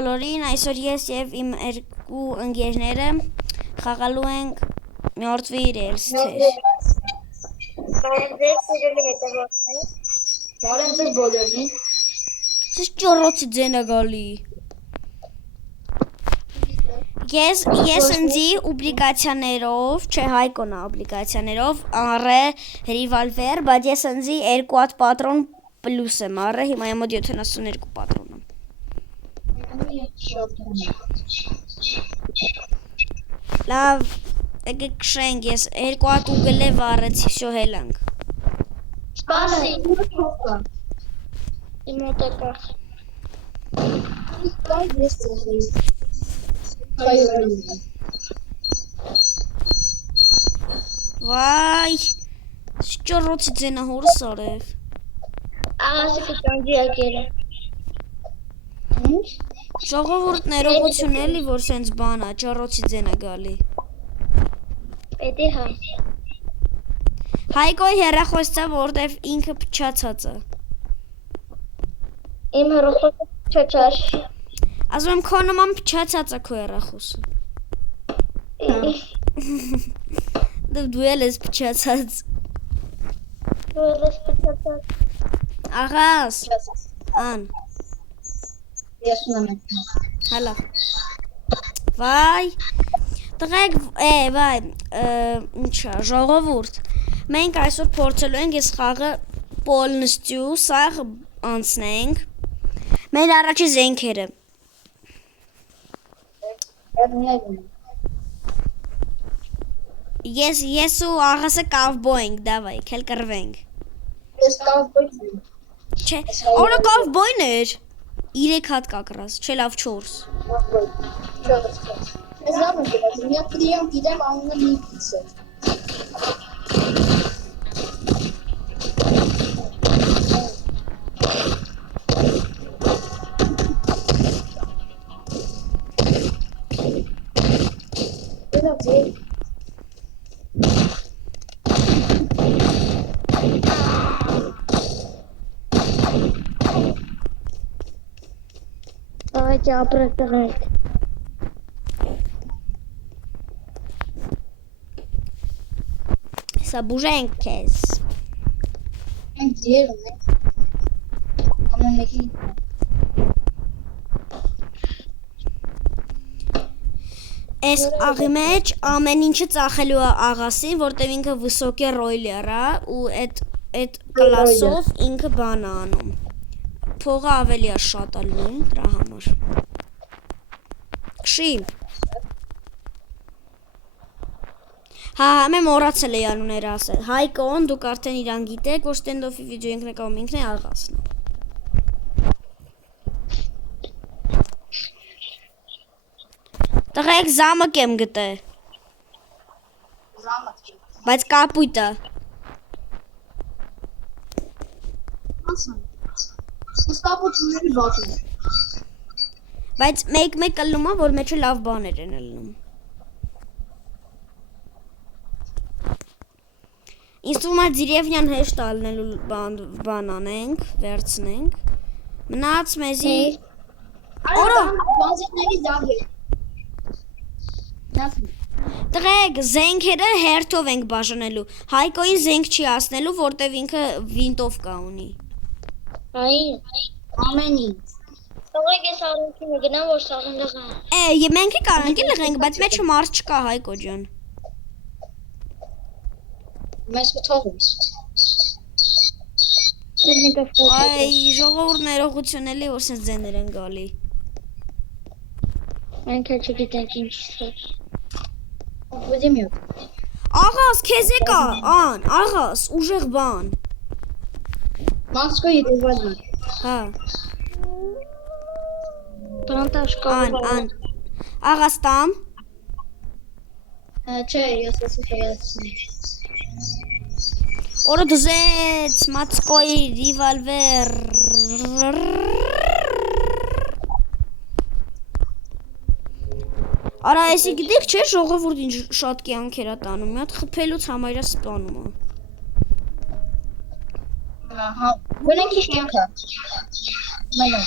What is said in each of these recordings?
Բոլորին այսօր ես եւ իմ երկու ընկերները խաղալու ենք մյորթվի ռելսեր։ Բարև ձեզ սիրելի հետևորդներ։ Բարև ձեզ բոլորին։ Սա ճորոցի ձենը գալի։ Ես ինձի օբլիգացիաներով, չէ Հայկոնա օբլիգացիաներով առե ռիվոլվեր, բայց ես ինձի 2 հատ պատրոն պլյուս եմ առե, հիմա եմ մոտ 72 պատրոն եմ։ Լավ, եկեք քշենք, ես 2 հատ ուգլև առեցի, всё հելանք։ Սպասի։ Իմ մոտակա։ Վայ, ճորոցի ձենը հորս արև։ Աղասի կտանջի ակերը։ Ժողովուրդ ներողություն էլի, որ սենց բան է, ճորոցի ձենը գալի։ Պետի հա։ Հայկոյի հեռախոսը, որտև ինքը փչացած է։ Իմ հեռախոսը չաչաշ։ Ասում եմ քո նման փչացած է քո հեռախոսը։ Դու էլ ես փչացած։ Դու ես փչացած։ Աղաս։ Ան։ Ես ունեմ ենք։ Հալա։ Վայ։ Տղեկ, վայ, ինչա, ժողովուրդ։ Մենք այսօր փորձելու ենք այս խաղը полностью սաղ անցնենք։ Մեր առաջի զենքերը։ Ես ու աղասը կավբոյ ենք, դավայ, քել կռվենք։ Ես կավբոյ եմ։ Չէ, օրը կավբոյն էր։ 3 հատ կակրած, չէ լավ 4։ Ես լավ եմ գնաց, միա պրիոմ գիտեմ անունը Նիկից է։ Давайте опротирать. Սա բուժենք քեզ։ Մենք ձեր ունենք։ Ամեն մեկի Այս աղի մեջ ամեն ինչը ծախելու է աղասին, որտև ինքը վիսոկե ռոյլեր է ու այդ կլասով ինքը բան է անում։ Փողը ավելի է շատ ալնում դրա համար։ Քշի։ Հա, մեմ մոռացել էի անունները ասել։ Հայկոն, դուք արդեն իրան գիտեք, որ ստենդոֆի վիդեո ենք նկարում, ինքն է աղասն է։ Տղեկ զամը կեմ գտե։ զամը չի։ Բայց կապույտը։ Ասում։ Ես կապուտների բացում։ Բայց մեկ կլնում է, որ մեջը լավ բաներ են ելնում։ Ինձ թվում է դիրևնյան հեշտ ալնելու բան անենք, վերցնենք։ Մնաց մեզի Արա բազիկների դագ է։ Տղեկ, զենքերը հերթով ենք բաժանելու։ Հայկոյին զենք չի ասնելու, որտև ինքը վինտովկա ունի։ Այ, Ամեն ինչ։ թողեք ես առանցինը գնամ, որ սաղին լղան։ Մենք կարող ենք լղենք, բայց մեջը մարդ չկա, Հայկո ջան։ Մեզ կթողում։ Այ, ժողովուրդ ներողություն էլի, որ սենց ձեներ են գալի։ Մենք էլ չգիտենք ինչ սեր։ Ոդի միոտ։ Աղաս, քեզ եկա, ան, աղաս, ուժեղ բան։ Մասկո ետևած է։ Հա, Պրանտաշ ան։ Աղաս տամ։ Չէ, ես ասում եմ։ Օրը դզեց, մացկոյի ռիվալվեր։ Արա, այսի գիտեք չէ, ժողովուրդ ինչ շատ կյանքեր է տանում, մի հատ խփելուց համարյա սպանում է։ Հա, գոնենք իշ կյանքը։ Մենո։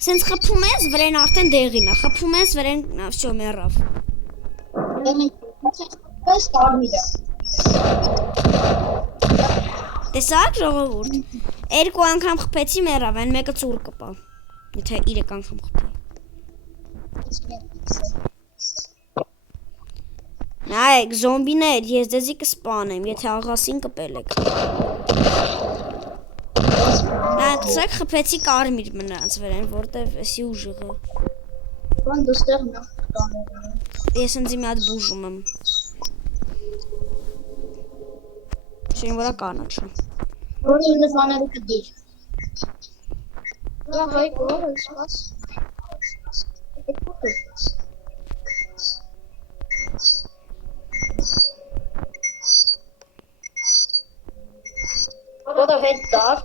Սենց խփում ես, վրեն արդեն դեղին է, խփում ես, վրեն վсё մեռավ։ Պես կարմիրը։ Տեսա՞ք ժողովուրդ։ Երկու անգամ խփեցի մեռավ, այն մեկը ծուռ կպա։ Եթե 3 անգամ խփի։ Նայեք, զոմբիներ, ես ձեզի կսպանեմ, եթե աղասին կպելեք։ Նայեք, ցեք խփեցի կարմիր մնաց վրան, որտեվ էսի ուժիղը։ Բան դուստեղ նա կանեմ։ Ես ինձ մի հատ բուժում եմ։ Շեն վրա կանաչը։ Որը ինձ բաները կդիր։ Դա հայ կողը սպաս։ Որը հետ դար։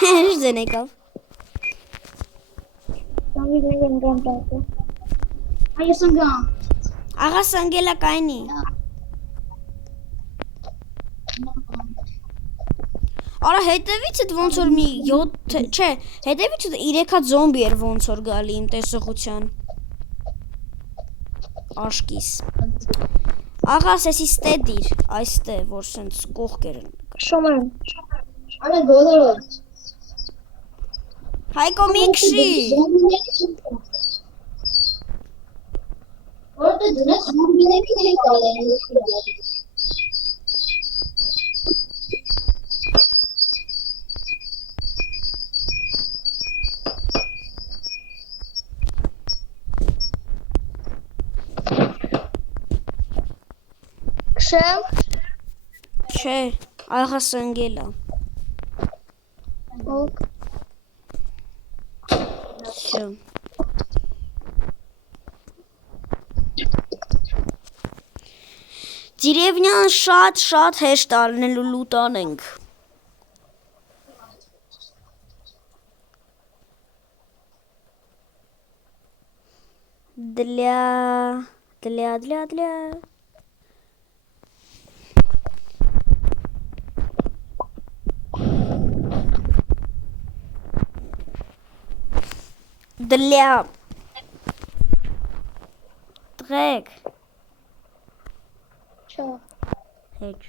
Ինչ դեն եկավ։ Այս ընկան։ Աղա սանգելա կայնի։ Արա հետևից էդ ոնց որ մի 7, չէ, հետևից 3 հատ զոմբի էր ոնց որ գալի իմ տեսողության։ Աշկիս։ Աղաս էսի ստեդիր, այստե, որ սենց կողք էր։ Շոմեն։ Արա գոլորը։ Հայկո միքշի։ Որտե դնես զոմբիների հետ ալեն։ Քշեմ։ Չէ, աղա սանգելա։ Ոք։ Всё։ Դերևնյան շատ հեշտ առնելու լուտ անենք։ Դլյա։ Դլյա։ Տրեք։ Չա։ Հեչ։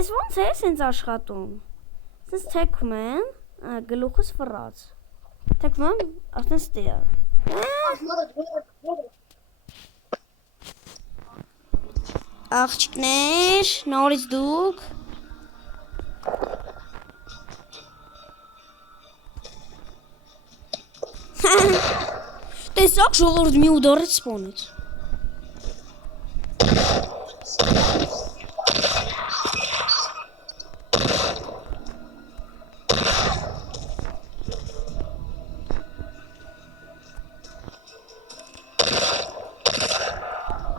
Էս ոնց է սենց աշխատում։ Սենց թեքում են, գլուխս վռած։ Թեքում եմ, արդեն ստի է։ Աղջիկներ, նորից դուք։ Տեսակ ժողովուրդ մի ուդարից սպոնեց։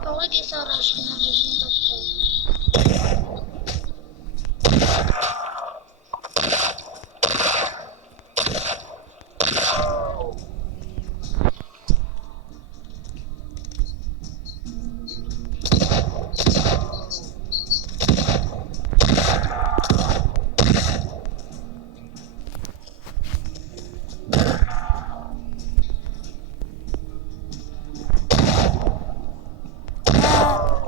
Թողեք ես առաջ գնամ ես ինձ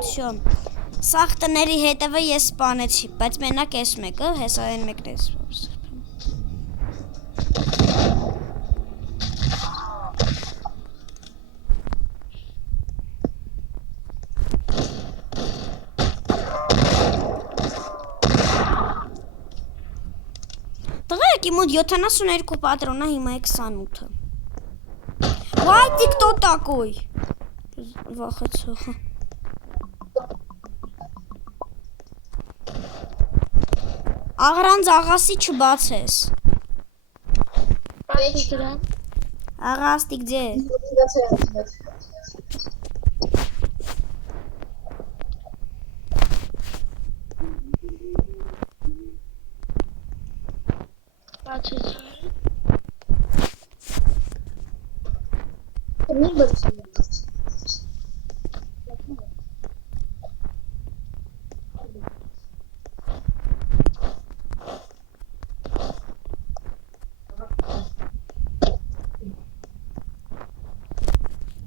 Всё։ Սաղ տների հետևը ես սպանեցի, բայց մենակ էս մեկը, հեսա այն մեկն է սրբեմ։ Տղայք իմ մոտ 72 պատրոնա, հիմա է 28-ը։ Վայ, տիկտո տակոյ։ Վախեցող։ Աղրանց աղասի չբացես։ Աղաստիկ ձե։ Բացեցի։ Մի բրցում։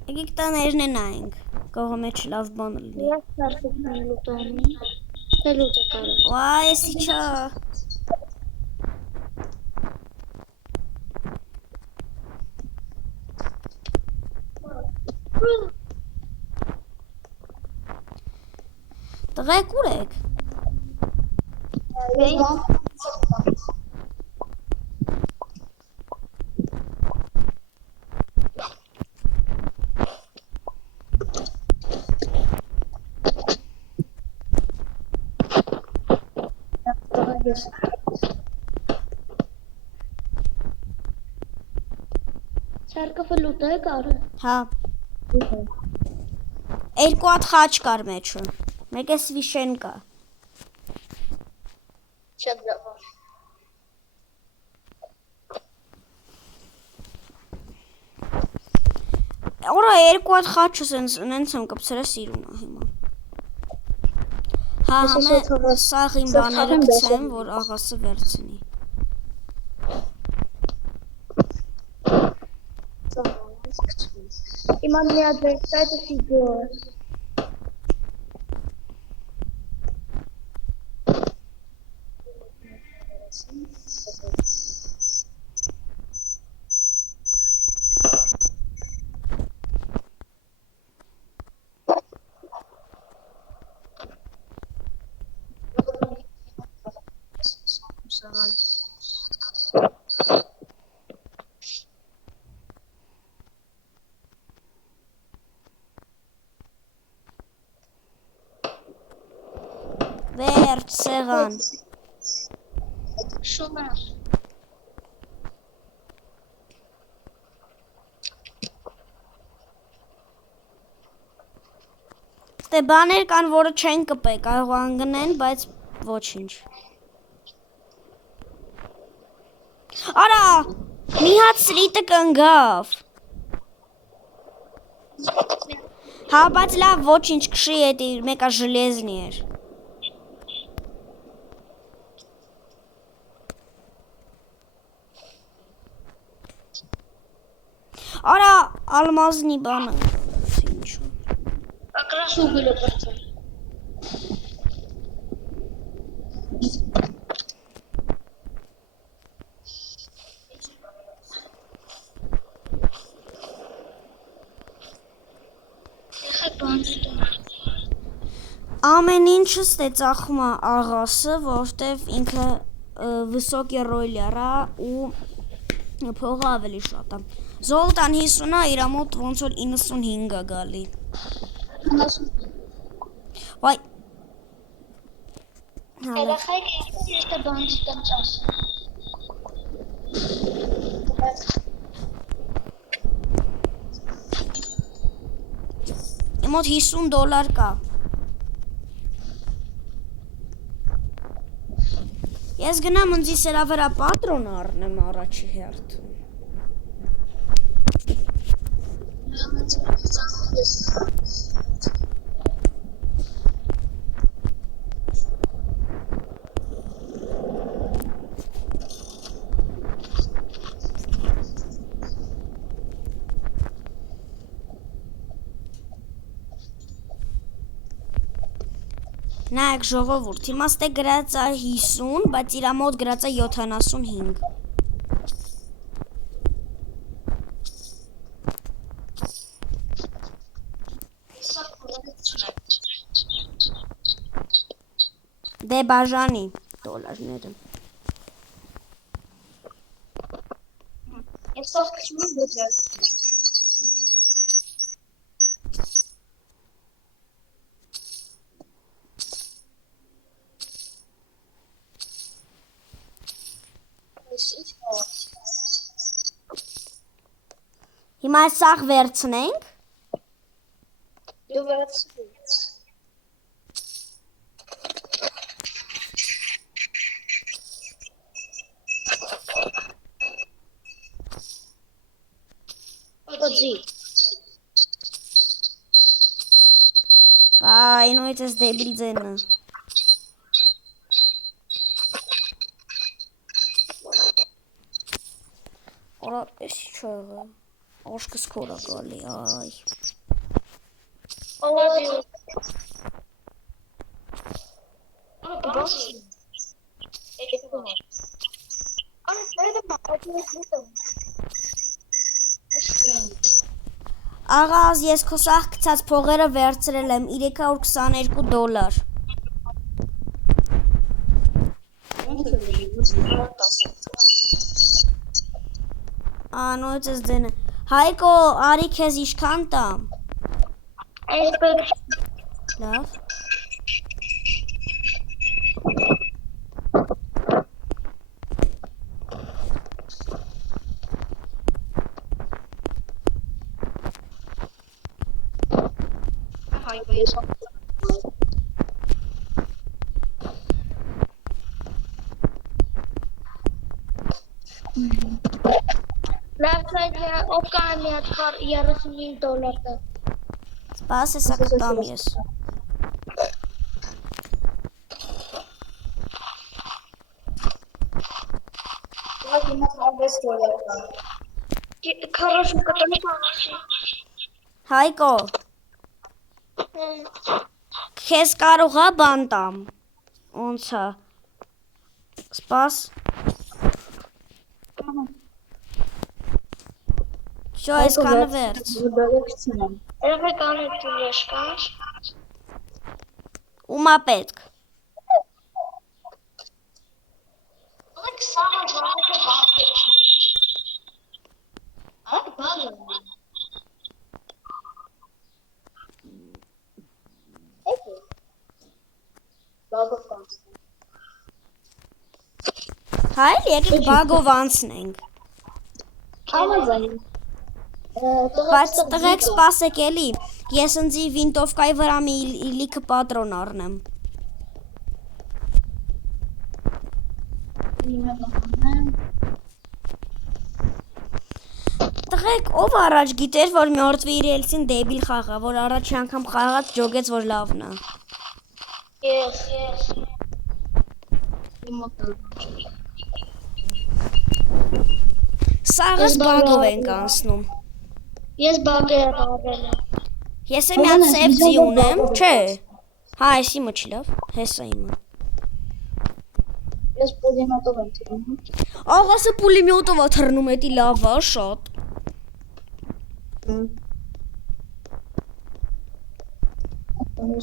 Եկեք տաներն է նայենք։ Կողը մեջ լավ բան լինի։ Ես սարքեցի լուտոնի։ Թե լուտը կարող։ Վայ, էսի չա։ Տղեկ ուր եք։ Սարկը լուտը է կարող։ Հա։ Երկու հատ խաչ կար մեջը։ Մեկ է սվիշենկա։ Շատ լավ։ Օրա երկու հատ խաչը սենց եմ կպցրել սիրունա հիմա։ Հա, համե սաղ իմ բաները կցեմ, որ աղասը վերցնի։ Հիմա մի հատ վերցրայտը ֆիգուր։ Վերջ սեղան։ Շումեր։ Ստե բաներ կան, որը չեն կպե, կարող անգնեն, բայց ոչինչ։ Արա, մի հատ սրիտը կնգավ։ Հա, բայց լավ, ոչինչ կշի էդի, մեկա ժլեզնի էր։ Արա, ալմազնի բանը։ Ինչու։ Ակրաս ուգլը բրցել։ Ամեն ինչը ստե ծախում է աղասը, որովհետև ինքը վսոկի ռոյլերա ու փողը ավելի շատ է։ Զոլտան 50-ը իր մոտ ոնց որ 95 է գալի։ Վայ։ Երեխայք ես թե բան չտեմ ասում։ Իմ մոտ $50 կա։ Ես գնամ ընձի սրա վրա պատրոն առնեմ առաջի հերթում։ Նայեք ժողովուրդ, հիմա ստե գրած է 50, բայց իրա մոտ գրած է 75։ Դե բաժանի դոլարները։ Ես սովքշում եմ բջած։ Հիմա սաղ վերցնենք։ Դու վերցրու։ նույնից էս դեբիլ ձենը։ Օրա, էս ինչ եղա։ Աշկս քորա գալի, այ։ Օլադի։ Բացի։ Եկեք։ Աղազ, ես քո սաղ գցած փողերը վերցրել եմ $322։ Նույնից էս ձենը։ Հայկո, արի քեզ իշքան տամ։ Լավ։ Լավսայդիա ով կա մի հատ $35 Սպաս հեսա կտամ ես։ Քարոշու կտանի փողաշի։ Հայկո, քեզ կարող է բան տամ։ Ոնց է։ Սպաս։ Շո, այսքանը վերջ։ Երբ կանեք դու եշկանչ։ Ումա պետք։ Եք սաղը վաղը բաղը չի։ Այդ բաղը։ Հայլ եկեք բագով անցնենք։ Բայց տղեկ սպասեք էլի, ես ընձի վինտովկայի վրա մի լիքը պատրոն առնեմ։ Տղեկ ով առաջ գիտեր, որ մյորդվի իր ելցին դեբիլ խաղա, որ առաջի անգամ խաղաց ջոգեց, որ լավն է։ Ես։ Սաղս բագով ենք անցնում։ Ես բաղը առել եմ։ Ես եմ միատ սև ձի ունեմ, չէ։ Հա, ես իմը չի լավ, հեսա իմը։ Ես պուլեմատով եմ թրնում։ Աղասը պուլիմյոտով է թռնում, էդի լավ է, շատ։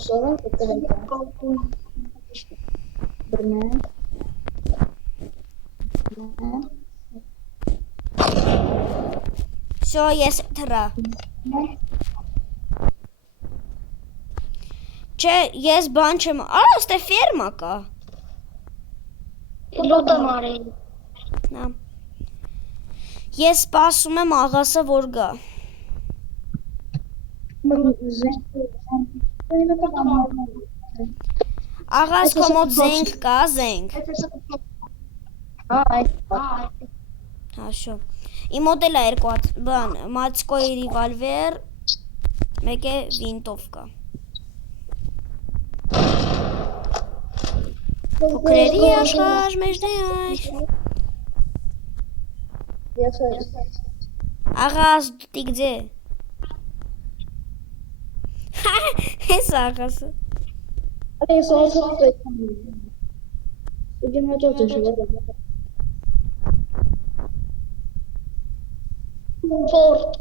Սորը կտրել եմ։ Բրնեմ։ Շո, ես թռա։ Չէ, ես բան չեմ, արա, ստե ֆերմա կա։ Լուտը մարել։ Նա։ Ես սպասում եմ աղասը, որ գա։ Աղաս կոմոտ զենք կա, զենք։ Հա, շո։ Իմ մոտ էլ է երկու հատ, բան, մացկոյի ռիվալվեր, մեկ է վինտովկա։ Փոքրերի աշխարհ մեջն է այ։ Աղաս դուտիկ ձե։ Հես աղասը։ Ես ասում եմ։ Պուլեմատով դժվար է։ Ֆորտ։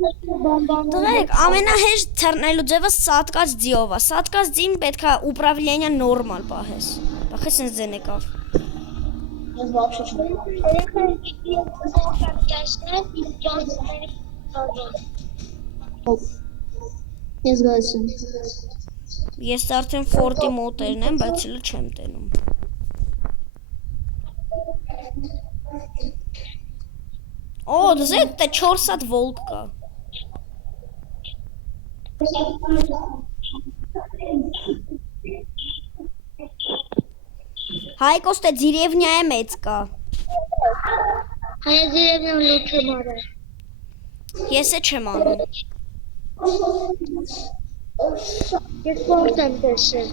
Դրեք, ամենահեշտ թռնելու ձևը սատկած ձիով է։ Սատկած ձին պետքա ուպրավլենիա նորմալ պահես։ Բախես ինձ ձեն եկավ։ Ես вообще չեմ։ Ես գալիս եմ։ Ես արդեն ֆորտի մոտերն եմ, բայց էլ չեմ տենում։ Օ, դզեք, դա 4 հատ վոլտ կա։ Հայկոս թե դիրևնյա է մեծ կա։ Հայ դերևն լուտը մարել։ Ես է չեմ անում։ Ես ո՞րտ եմ տեսել։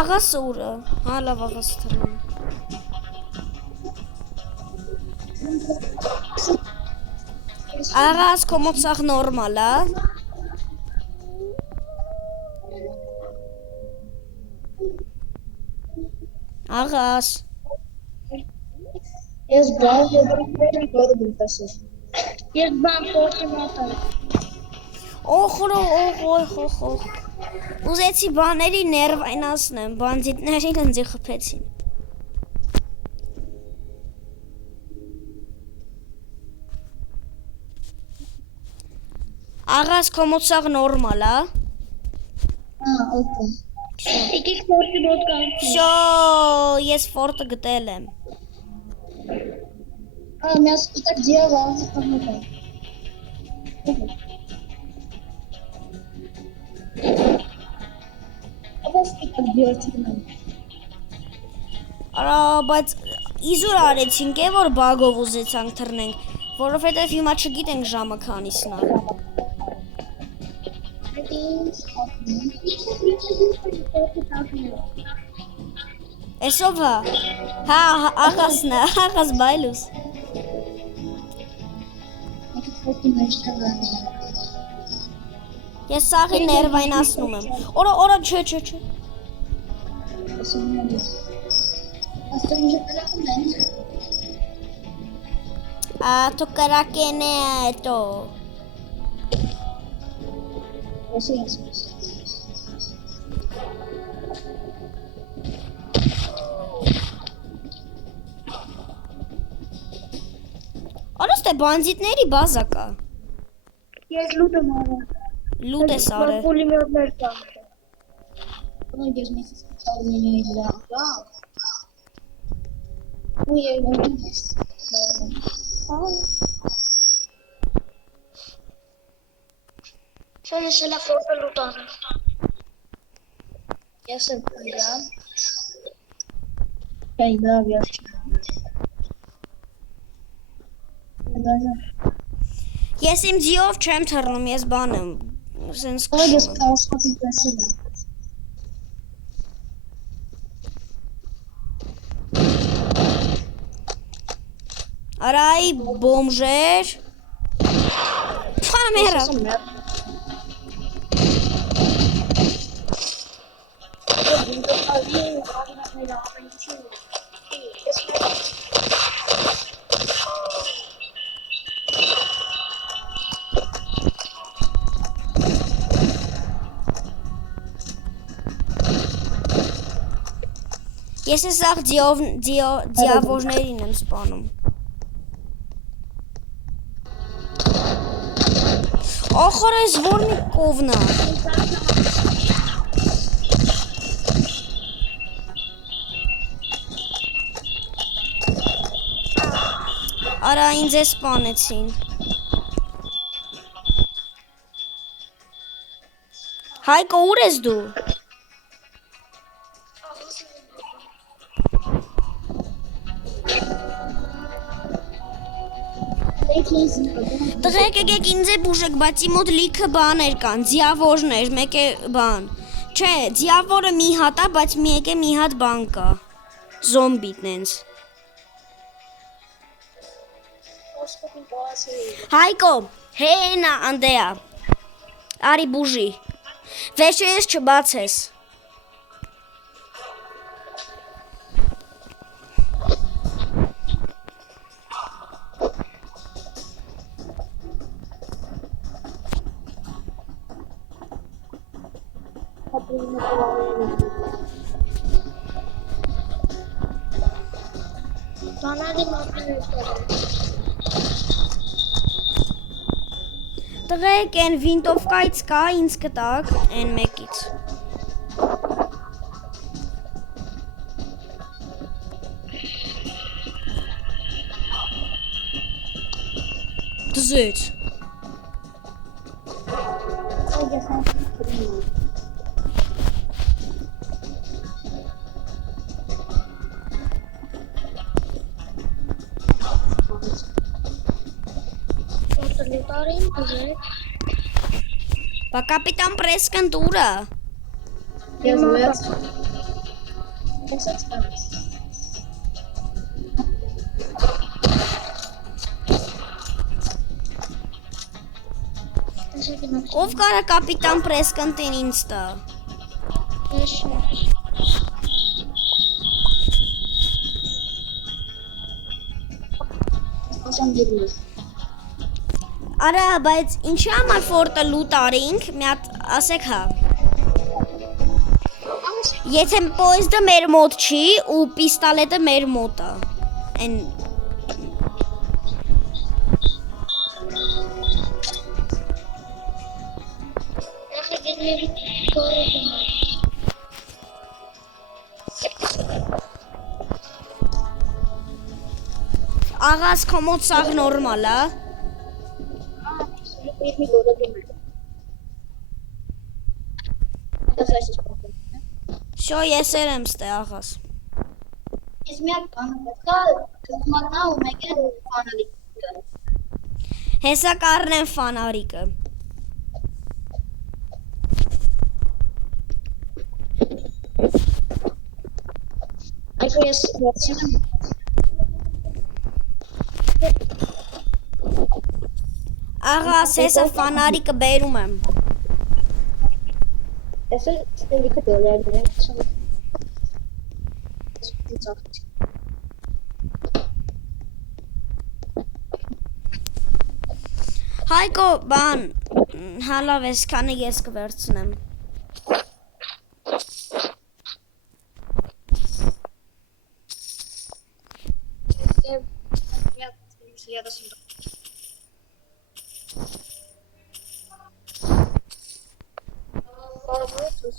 Աղասը ուրը։ Հա լավ աղասը թռնում։ Աղաս քո մոտ սաղ նորմալ է։ Աղաս։ Ես բան եզրիկներ եմ գորը դրտասել։ Ես բան փորձի մոտ եմ։ Օխ։ Ուզեցի բաների ներվայնացնեմ, բանդիտներին ընձի խփեցին։ Աղաս քո մոտ սաղ նորմալ է։ Okay։ Եկեք փորձի մոտ կանցնենք։ Всё, ես ֆորտը գտել եմ։ Միա սպիտակ դիավա համակա։ Աբա սպիտակ դիավա։ Արա, բայց իզուր արեցինք է, որ բագով ուզեցանք թռնենք, որովհետև հիմա չգիտենք ժամը քանիսն է։ Էսով հա։ Հա, աղասն է, աղաս բայլուս։ Ես սաղի ներվայնացնում եմ։ Օրա, չէ։ То каракене это։ Արոստե բանդիտների բազա կա։ Ես լուտ եմ արել։ Լուտ ես արել։ Պուլեմյոտներ կան։ Ես մեծ սպիտալների լավ։ Ու ես Ես էլ ֆորտը լուտ արել։ Ես եմ իրան։ Կայնա վերջ։ Ես իմ ձիով չեմ թռնում, ես բան եմ, սենց Ես կշում եմ։ պարասպատի տեսել եմ։ Արայ բոմժեր։ Փամերա։ Ես է սաղ դիավորներին եմ սպանում։ Ախր ես որնի կովնա։ Արա ինձ է սպանեցին։ Հայկո ուր ես դու։ Տղեկ եկեք ինձ է բուժեք, բայց իմ մոտ լիքը բաներ կան, ձիավորներ, մեկ է բան։ Չէ, ձիավորը մի հատ է, բայց մեկ է մի հատ բան կա։ Զոմբիտ նենց։ Հայկո, հենա անդեա։ Արի բուժի։ Վեշը ես չբացես։ Բանալի մատներ կան։ Տղեկ են վինտովկայից կա, ինձ կտակ, են մեկից։ Դզեց։ լուտարին դրեք։ Բա կապիտան Պրեսկն դուրա։ Ես մեծ։ Ես մեծ։ Ով կարա կապիտան Պրեսկն տեն ինձ տա։ Ես Ասան դիրնես։ Արա, բայց ինչի համար ֆորտը լուտ արինք, մի հատ ասեք հա։ Եթե պոեզդը մեր մոտ չի ու պիստոլետը մեր մոտ է։ Այն եղեգետների կորում է։ աղաս կոմոդ սաղ նորմալ է։ Մի լոդը դիմել։ Դա այս սպասում։ Շո ես եմ ստե աղաս։ Ես մի հատ բան պետքա կմատնա ու մեկ է ֆանալիկ։ Հեսա կառնեմ ֆանարիկը։ Այսօր ես վերցնում եմ։ Աղաս հեսա ֆանարիկը բերում եմ։ Այսօր ստելիքը դոլար դրենք չեմ։ Հայկո բան հալավ ես քանի ես կվերցնեմ։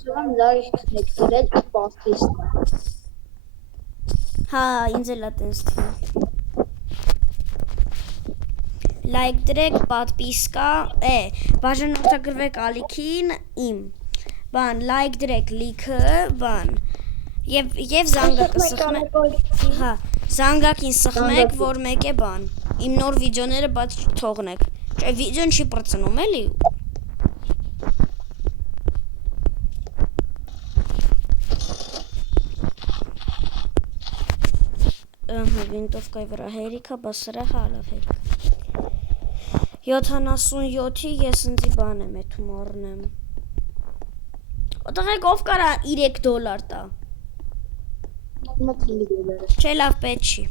Սովորաբար լայք դրել պաստիստ։ Հա, ինձ էլ է տենց թվում։ Լայք դրեք, պատպիսկա, բաժանորդագրվեք ալիքին իմ։ Բան, լայք դրեք լիքը, բան։ Եվ զանգակը սխմեք։ Հա, զանգակին սխմեք, որ մեկ է բան։ Իմ նոր վիդեոները բաց թողնեք։ Չէ, վիդեոն չի պրծնում էլի։ Վինտովկայի վրա հերիքա, բա սրա հալավ հերիքա։ 77-ի ես ինձի բան եմ էթում առնեմ։ Ոտղեք ով կարա $3 տա։ $5 Չէ լավ պետ չի։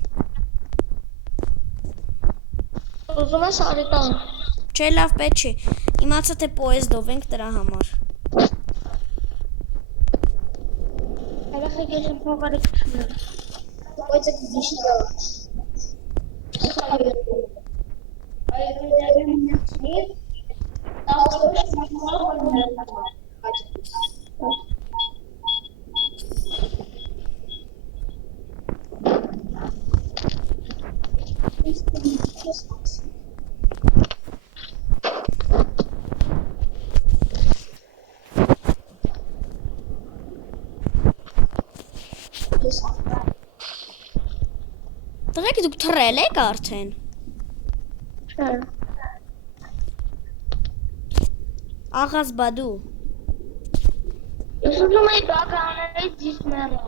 Ուզում ես արիտան։ Չէ լավ պետ չի։ Իմացա թե պոեզդով ենք դրա համար։ Երեխեք ես եմ փողարեք չունեմ։ Բայց այդ դիշիա։ Տղեկ դուք թռել եք արդեն։ Չէ։ Աղաս բադու։ Ես ուզում էի բագաների դիսմերը։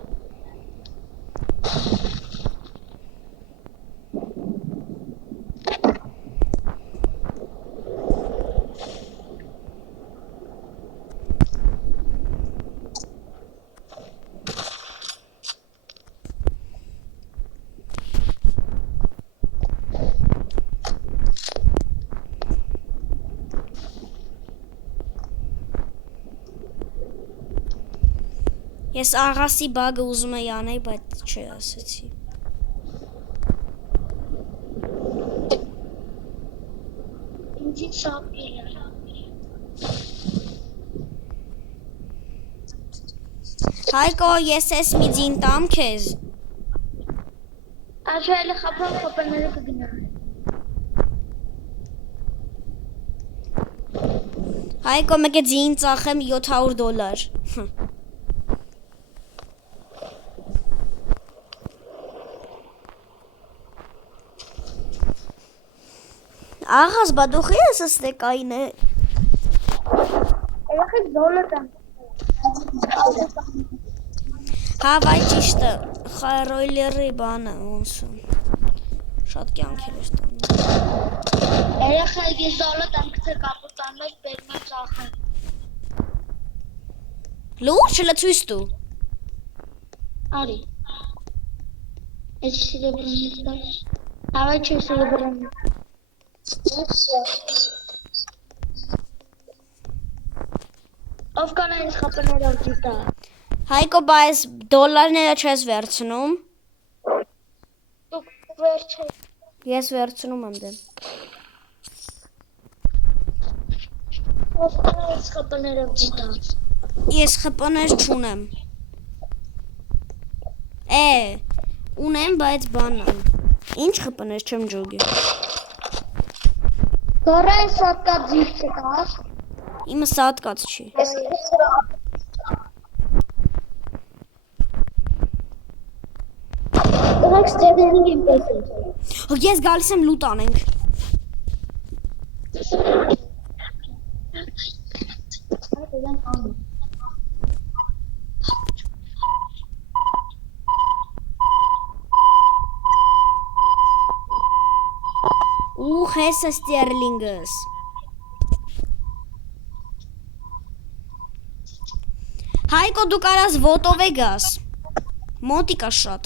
Ես աղասի բագը ուզում էի անեի, բայց չէ ասեցի։ Ինձից շապել է։ Հայկո, ես ես մի ձին տամ քեզ։ Աշա էլի խապան խապանները կգնա։ Հայկո մեկ է ձին ծախեմ $700։ Աղաս բադուխի ես ստեկային է։ Երեխեք զոլոտ եմ։ Հա վայ ճիշտ է, ռոյլերի բանը ոնց է։ Շատ կյանքեր էր տանում։ Երեխեք ես զոլոտ եմ գցել կապուտան մեջ բերում եմ ծախել։ Լուրջ լցույց դու։ Արի։ Ես սիրեբրոնից դար։ Հավայ չի սիրեբրոնից։ Ով կան այս խապներով դիտա։ Հայկո բայց դոլարները չես վերցնում։ Դուք վերջը։ Ես վերցնում եմ դեմ։ Ով կան այս խապներով դիտա։ Ես խպաներ չունեմ։ Ունեմ, բայց բանան։ Ինչ խպաներ չեմ ջոգի։ Գորա այս սատկա ձիվ չկաս։ Իմը սատկած չի։ Դրանք ստեղերին իմ պես են։ Ես գալիս եմ լուտ անենք։ Հեսը ստերլինգս։ Հայկո դու կարաս ոտով է գաս։ Մոտիկա շատ։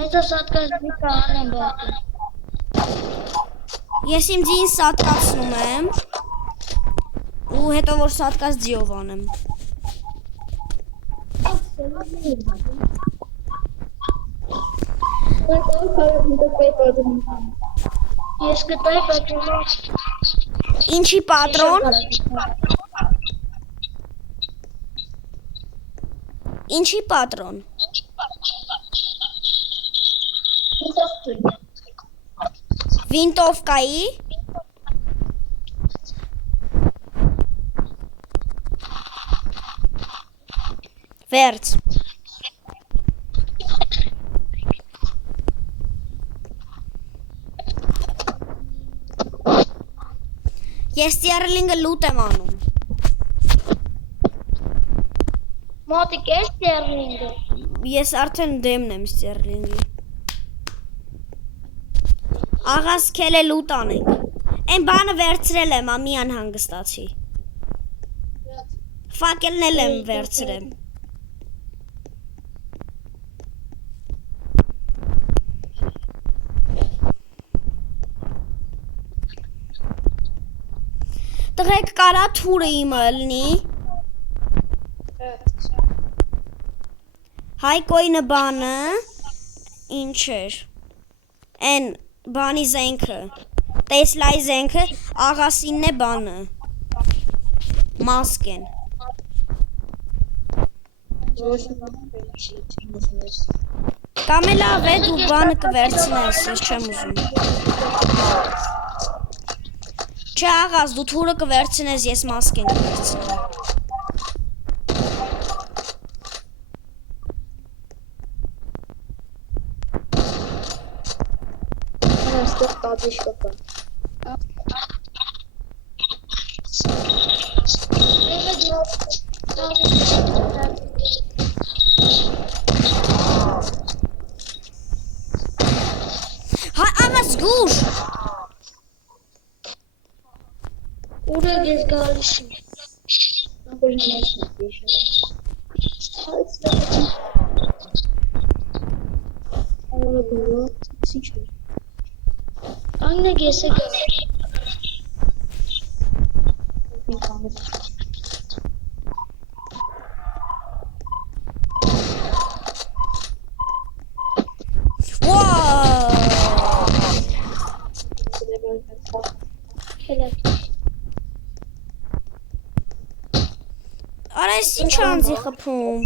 Հետո սատկած դիկա անեմ բատը։ Ես իմ ձին սատկացնում եմ։ Ու հետո որ սատկած ձիով անեմ։ Ես գտայի պատրոնը։ Ինչի պատրոն։ Ինչի պատրոն։ Վինտովկայի։ Վերց։ Ես ստերլինգը լուտ եմ անում։ Մոտիկ է ստերլինգը։ Ես արդեն դեմն եմ ստերլինգի։ Աղաս քել է լուտ անենք։ Այն բանը վերցրել եմ, ամի անհանգստացի։ Ֆակելնել եմ վերցրել։ Տղեկ կարա թուրը իմը լնի։ Հայկոյնը բանը, ինչ էր, են բանի զենքը, տեսլայի զենքը, աղասինն է բանը, մասկ են։ Կամ է լավ է դու բանը կվերցնես, ես չեմ ուզում։ Չէ աղաս, դու թուրը կվերցնես, ես մասկ են կվերցնեմ։ Այստեղ տատիշ կպա։ Հա աղաս գուշ։ Ուր է ես գալիս եմ։ Աննը ես է գալիս։ Արա ես ինչ անձի խփում։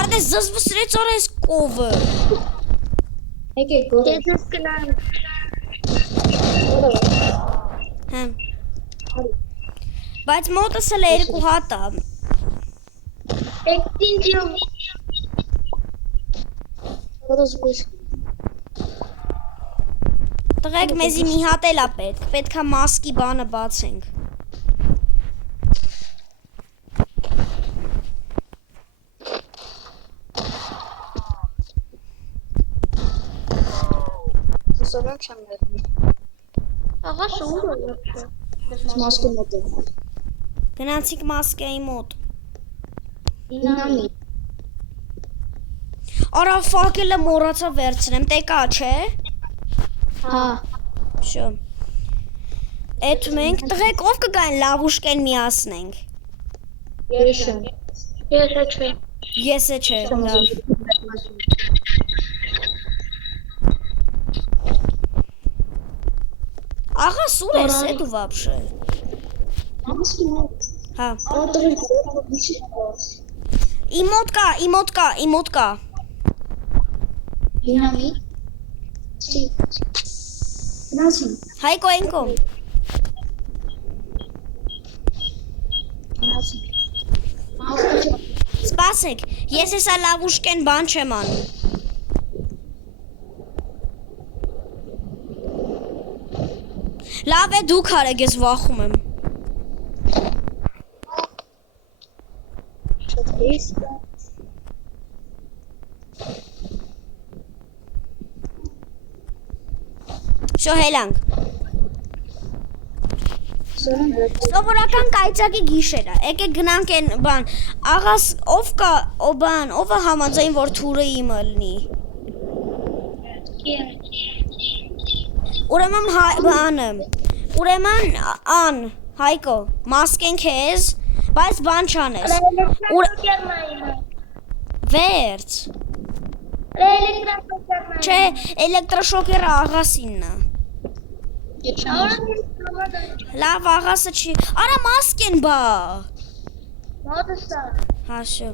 Արդես զզվսրեց արա ես կովը։ Եկեք գորը։ Ես կնայեմ։ Բայց մոտս էլ 2 հատ է։ Էկտինջիում։ Որոշ Տղեկ մեզի մի հատ էլ է պետք։ Պետք է մասկի բանը բացենք։ Սովորեմ չեմ ներդի։ Աղա շուր է вообще։ Մասկի մոտ է։ Գնացինք մասկեի մոտ։ Ինամի։ Արա ֆակելը մոռացա վերցնեմ, տեկա, չէ։ Հա։ Շո։ Էդ մենք տղեկ ով կգային լավուշկեն միացնենք։ Ես եմ։ Ես չէ։ Ես է չէ, լավ։ Աղա սուր ես է դու вообще։ Մասկի մոտ։ Հա։ Արտերից դիշի։ Իմոտ կա։ Ինամի։ Չի։ Նասին։ Հայկո ենքո։ Նասին։ Մասկի։ Սպասեք, ես հեսա լավուշկեն բան չեմ անում։ Լավ է դուք արեք, ես վախում եմ։ Շատ էս։ Շո հելանք։ Սովորեմ։ Սովորական կայծակի գիշեր է։ Եկեք գնանք են բան։ Աղաս ով կա, ով է համաձայն որ թուրը իմը լինի։ Ուրեմն բանը։ Ուրեմն ան, Հայկո, մասկեն քեզ, բայց բան չանես։ Վերջ։ Չէ, էլեկտրոշոկերը աղասինն է։ Ես չեմ։ Լավ աղասը չի։ Արա մասկեն բա։ Մոտսա։ Հա շո։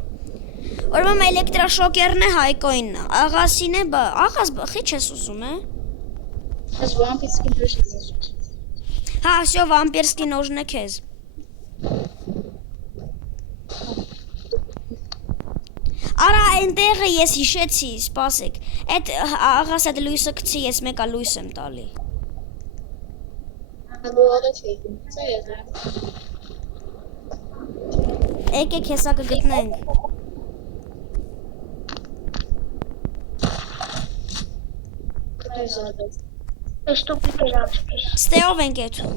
Ուրեմն էլեկտրոշոկերն է Հայկոյինն է։ Աղասին է բա։ Աղաս խի չես ուզում է։ Ես վամպիրսկի դրոշ եմ։ Հա, շո վամպիրսկի նոժն է քեզ։ Արա այնտեղը ես հիշեցի, սպասեք։ Այդ աղաս այդ լույսը գցի, ես մեկա լույս եմ տալի։ Ալոհը չի։ Սա ես։ Եկեք հեսա կգտնենք։ Կտոյզադես։ Ես տոպիկ էր ասպես։ Ստեով ենք էթում։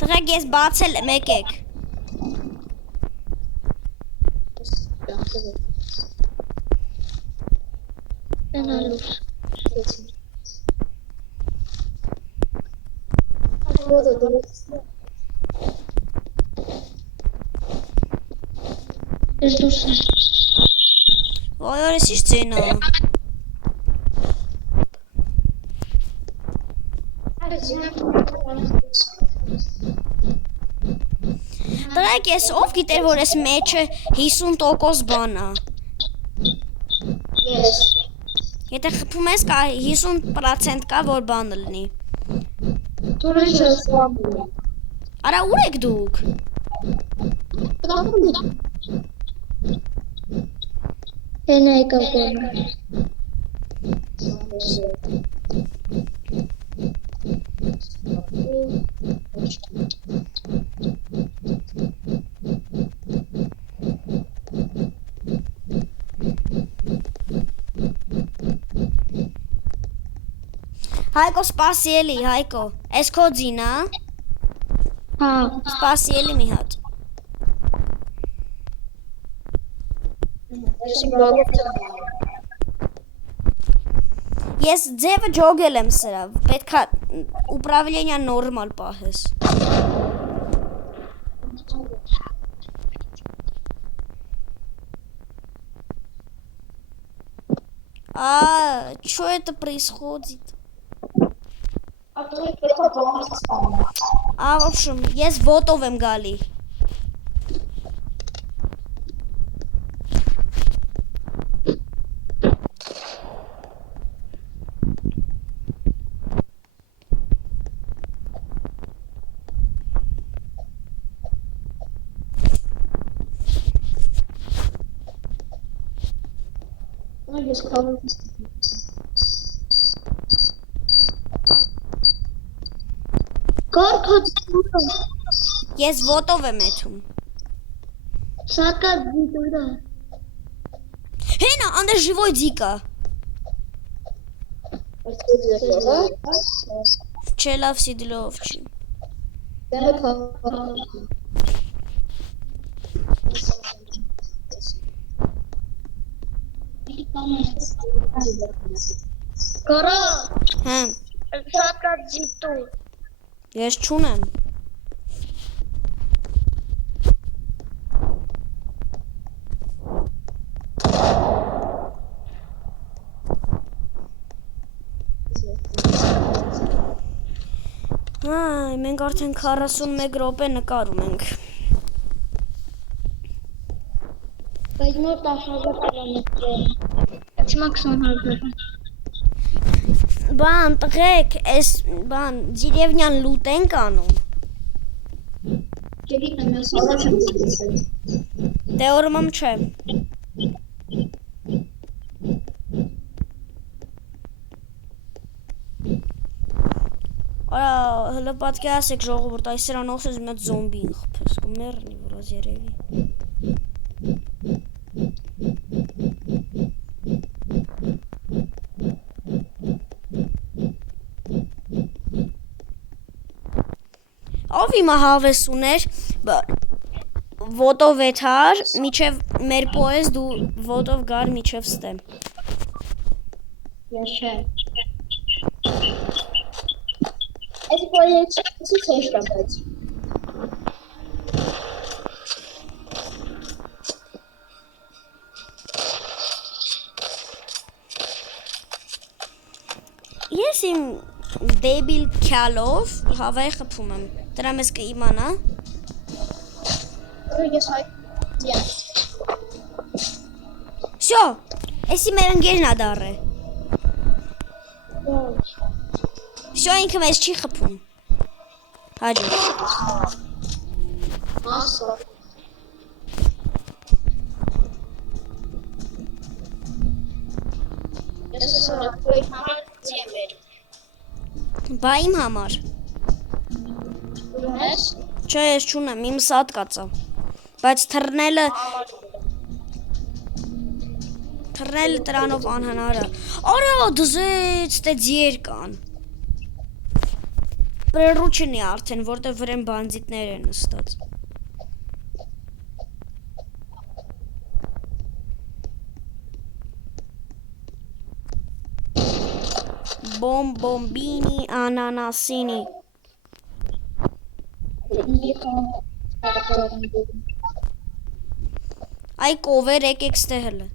Տղեկ ես բացել մեկ եք։ Տենալուս։ Ես դուրս եմ։ Ոյ օրես իշ ծենա։ Տղեկ ես ով գիտեր որ ես մեջը 50% բան է։ Ես։ Եթե խփում ես կա 50% կա որ բանը լինի։ Դուրս ես վամպիր։ Արա ուր եք դուք։ Հենա եկավ կողմը։ Հայկո սպասիելի, Հայկո։ Էս քո ձին, հա։ Հա։ Սպասիելի մի հատ։ Ես ձևը ջոգել եմ սրա, պետքա ուպրավլենիա նորմալ պահես։ Что это происходит? В общем, ես ոտով եմ գալի։ Ես քավը Կորքոց Ես ոտով եմ եթում։ Շակա դիտուրա։ Հենա, անդր ժիվոյ ձիկա։ Չէ լավ սիդլով չի։ Դերը քավը Կարա, Հա, շակա դիտու։ ես չունեմ։ Այ, մենք արդեն 41 րոպե նկարում ենք։ Բայց մոտ 10,000 կիլոմետր։ Հիմա 20,000։ Բան, տղեկ, այս բան, դիրևնյան լուտ ենք անում։ Գիտեմ ես առաջ եմ գցել Դե օրմամ չէ։ Արա, հլը պատկերացեք ժողովուրդ, այս սրանով ես մի հատ զոմբի ինխփես, կմեռնի վրազ երևի։ Ով իմա հավես ուներ, ոտով եթար, միջև մեր պոեզ դու ոտով գար միջև ստեմ։ Ես չէ Այս պոյեցի չեշտա բայց Ես իմ դեբիլ քյալով հավայի խփում եմ։ Դրա մեզ կիմանա։ Ես հայ դիան Շո, էսի մեր ընկերն ա դառը։ Շո ինքը մեզ չի խփում։ Հաջո։ Մասը Ես ես ռապոյի համար ձիեմ վերում Բա իմ համար։ Ես Չէ, ես չունեմ, իմ սատ կացա։ Բայց թռնելը դրանով անհնար է։ Արա, դզեց, տե ձիեր կան։ Պրերուչնի արդեն, որտեղ վրեն բանդիտներ են նստած։ Բոմբոմբինի անանասինի։ Այ կովեր եկեք ստե հլը։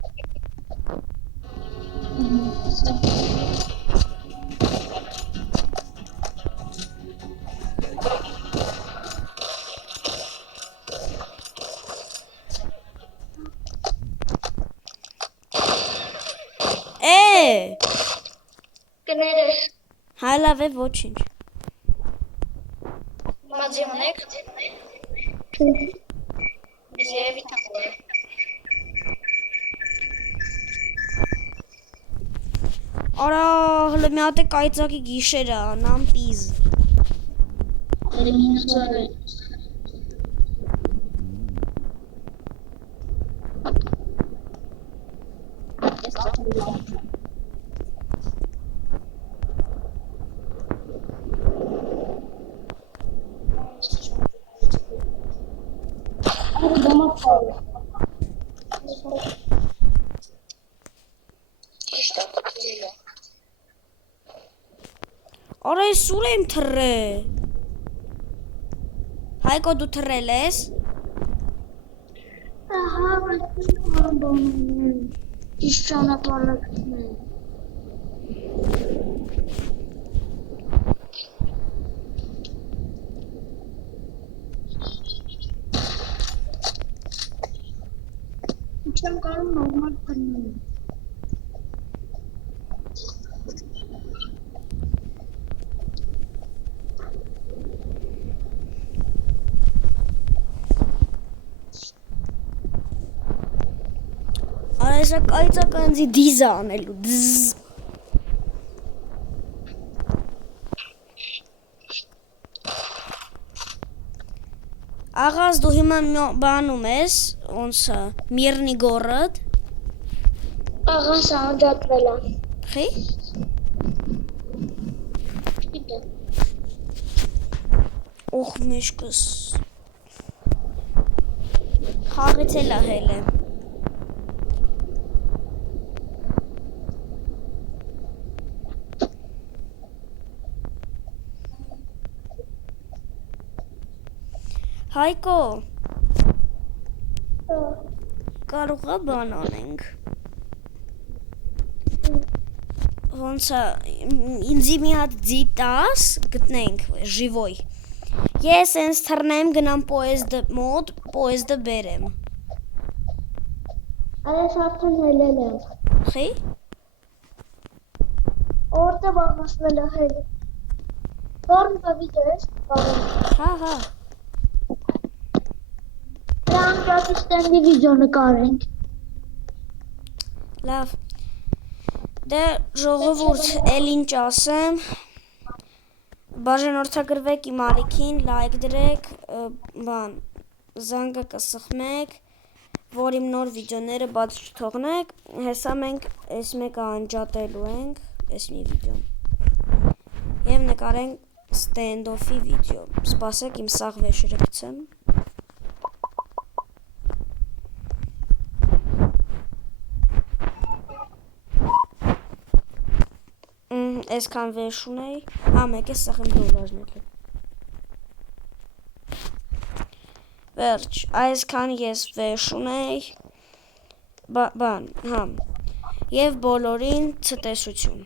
Կներես։ Հայ լավ է ոչինչ։ Մազի ունեք։ Ես երևի թանքորը։ Արա, հլը մի հատ է կայծակի գիշերը, նամ պիզ։ Արա, ես ուր եմ թռը։ Հայկո դու թռել ես։ Ահա, ճիշտ ճանապարհն է։ Չեմ կարող նորմալ փննել։ Արա, Այսա կայծականձի դիզա անելու, դզզ։ Աղաս դու հիմա բանում ես, ոնցա, Միրնի գորդ, Աղաս անջատվել է։ խի, Գիտեմ։ օխ միշկս, խաղից էլ ահել է, Հայկո, կարող է բան անենք, ոնցա, ինձի մի հատ ձի տաս, գտնենք, ժիվոյ, ես ենս թրնեմ գնամ պոեզդը մոտ, պոեզդը բերեմ, Այս արդեն հելել եմ։ խի, Որտե բաղացվել է հել։ Որն բավիճ ես, բաղում։ հա, Դրանք ասիստենտի վիդեո նկարենք։ լավ, դե ժողովուրդ էլ ինչ ասեմ, բաժանորդագրվեք իմ ալիքին, լայք դրեք, բան, զանգը կսխմեք, որ իմ նոր վիդեոները բաց չթողնեք, հեսա մենք այս մեկը անջատելու ենք, այս մի վիդեոն, և նկարենք ստենդոֆի վիդեո, սպասեք իմ սաղ վեշերը գցեմ, այսքան վեշ ունեի, մեկ է սաղ իմ դոլարներ վերջ, այսքան ես վեշ ունեի, բան, և բոլորին ցտեսություն